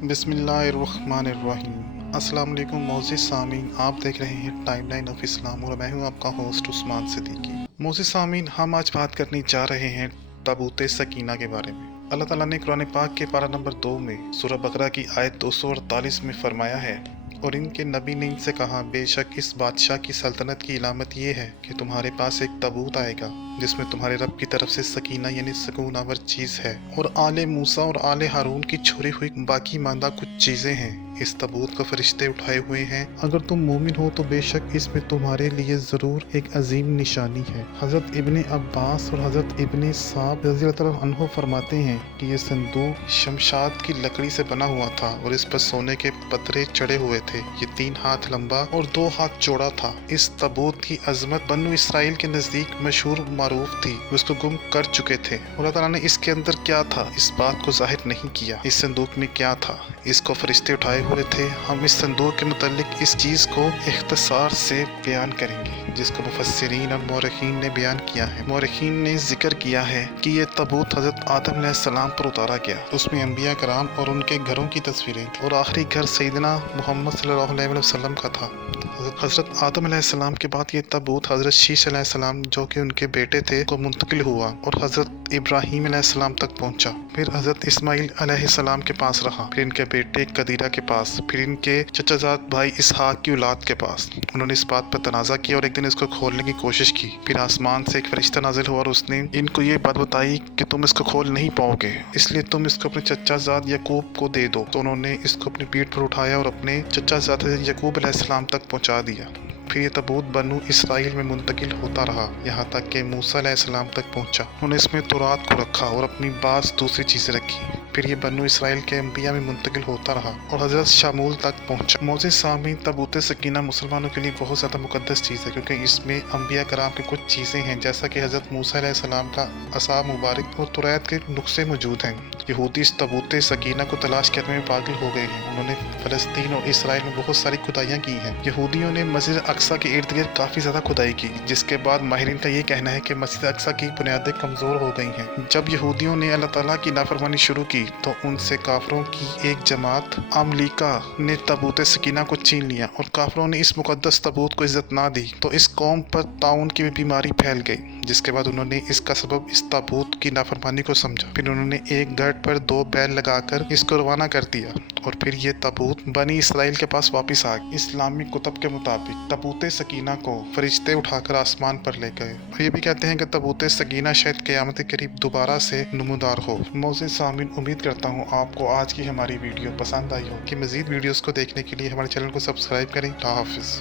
بسم اللہ الرحمن الرحیم۔ السلام علیکم معزز سامعین، آپ دیکھ رہے ہیں ٹائم لائن آف اسلام اور میں ہوں آپ کا ہوسٹ عثمان صدیقی۔ معزز سامعین، ہم آج بات کرنے جا رہے ہیں تابوت سکینہ کے بارے میں۔ اللہ تعالیٰ نے قرآن پاک کے پارہ نمبر 2 میں سورہ بقرہ کی آیت 248 میں فرمایا ہے، اور ان کے نبی نے ان سے کہا، بے شک اس بادشاہ کی سلطنت کی علامت یہ ہے کہ تمہارے پاس ایک تابوت آئے گا جس میں تمہارے رب کی طرف سے سکینہ یعنی سکون آور چیز ہے، اور آل موسیٰ اور آل ہارون کی چھوڑی ہوئی باقی ماندہ کچھ چیزیں ہیں۔ اس تابوت کو فرشتے اٹھائے ہوئے ہیں۔ اگر تم مومن ہو تو بے شک اس میں تمہارے لیے ضرور ایک عظیم نشانی ہے۔ حضرت ابن عباس اور حضرت ابن صعب رضی اللہ عنہ فرماتے ہیں کہ یہ صندوق شمشاد کی لکڑی سے بنا ہوا تھا اور اس پر سونے کے پترے چڑھے ہوئے تھے۔ یہ 3 ہاتھ لمبا اور 2 ہاتھ چوڑا تھا۔ اس تابوت کی عظمت بنو اسرائیل کے نزدیک مشہور معروف تھی، وہ اس کو گم کر چکے تھے۔ اللہ تعالیٰ نے اس کے اندر کیا تھا اس بات کو ظاہر نہیں کیا۔ اس صندوق میں کیا تھا، اس کو فرشتے اٹھائے ہوئے تھے۔ ہم اس صندوق کے متعلق اس چیز کو اختصار سے بیان کریں گے جس کو مفسرین اور مورخین نے بیان کیا ہے۔ مورخین نے ذکر کیا ہے کہ یہ تابوت حضرت آدم علیہ السلام پر اتارا گیا۔ اس میں انبیاء کرام اور ان کے گھروں کی تصویریں تھیں، اور آخری گھر سیدنا محمد صلی اللہ علیہ وسلم کا تھا۔ حضرت آدم علیہ السلام کے بعد یہ تابوت حضرت شیش علیہ السلام جو کہ ان کے بیٹے تھے کو منتقل ہوا اور حضرت ابراہیم علیہ السلام تک پہنچا، پھر حضرت اسماعیل علیہ السلام کے پاس رہا، پھر ان کے بیٹے قدیرہ کے پاس، پھر ان کے چچا زاد بھائی اسحاق کی اولاد کے پاس۔ انہوں نے اس بات پر تنازع کیا اور ایک دن اس کو کھولنے کی کوشش کی۔ پھر آسمان سے ایک فرشتہ نازل ہوا اور اس نے ان کو یہ بات بتائی کہ تم اس کو کھول نہیں پاؤ گے، اس لیے تم اس کو اپنے چچا زاد یعقوب کو دے دو۔ تو انہوں نے اس کو اپنی پیٹھ پر اٹھایا اور اپنے چچا زاد یعقوب علیہ السلام تک پہنچا دیا۔ پھر یہ تابوت بنو اسرائیل میں منتقل ہوتا رہا یہاں تک کہ موسیٰ علیہ السلام تک پہنچا۔ انہوں نے اس میں تورات کو رکھا اور اپنی بعض دوسری چیزیں رکھی۔ پھر یہ بنو اسرائیل کے انبیاء میں منتقل ہوتا رہا اور حضرت شمول تک پہنچا۔ معزز سامعین، تابوت سکینہ مسلمانوں کے لیے بہت زیادہ مقدس چیز ہے، کیونکہ اس میں انبیاء کرام کی کچھ چیزیں ہیں، جیسا کہ حضرت موسیٰ علیہ السلام کا عصا مبارک اور توریت کے نسخے موجود ہیں۔ یہودی اس تابوت سکینہ کو تلاش کرنے میں پاگل ہو گئے ہیں۔ انہوں نے فلسطین اور اسرائیل میں بہت ساری کھدائیاں کی ہیں۔ یہودیوں نے مسجد اقصیٰ کے ارد گرد کافی زیادہ کھدائی کی، جس کے بعد ماہرین کا یہ کہنا ہے کہ مسجد اقصیٰ کی بنیادیں کمزور ہو گئی ہیں۔ جب یہودیوں نے اللہ تعالیٰ کی نافرمانی شروع کی تو ان سے کافروں کی ایک جماعت عمالقہ نے تابوت سکینہ کو چھین لیا، اور کافروں نے اس مقدس تابوت کو عزت نہ دی تو اس قوم پر طاعون کی بیماری پھیل گئی، جس کے بعد انہوں نے اس کا سبب اس تابوت کی نافرمانی کو سمجھا۔ پھر انہوں نے ایک گڑھ پر 2 بیل لگا کر اس کو روانہ کر دیا، اور پھر یہ تابوت بنی اسرائیل کے پاس واپس آ گیا۔ اسلامی کتب کے مطابق تابوت سکینہ کو فرشتے اٹھا کر آسمان پر لے گئے، اور یہ بھی کہتے ہیں کہ تابوت سکینہ شاید قیامت کے قریب دوبارہ سے نمودار ہو۔ معزز سامعین، امید کرتا ہوں آپ کو آج کی ہماری ویڈیو پسند آئی ہو۔ کہ مزید ویڈیوز کو دیکھنے کے لیے ہمارے چینل کو سبسکرائب کریں۔ اللہ حافظ۔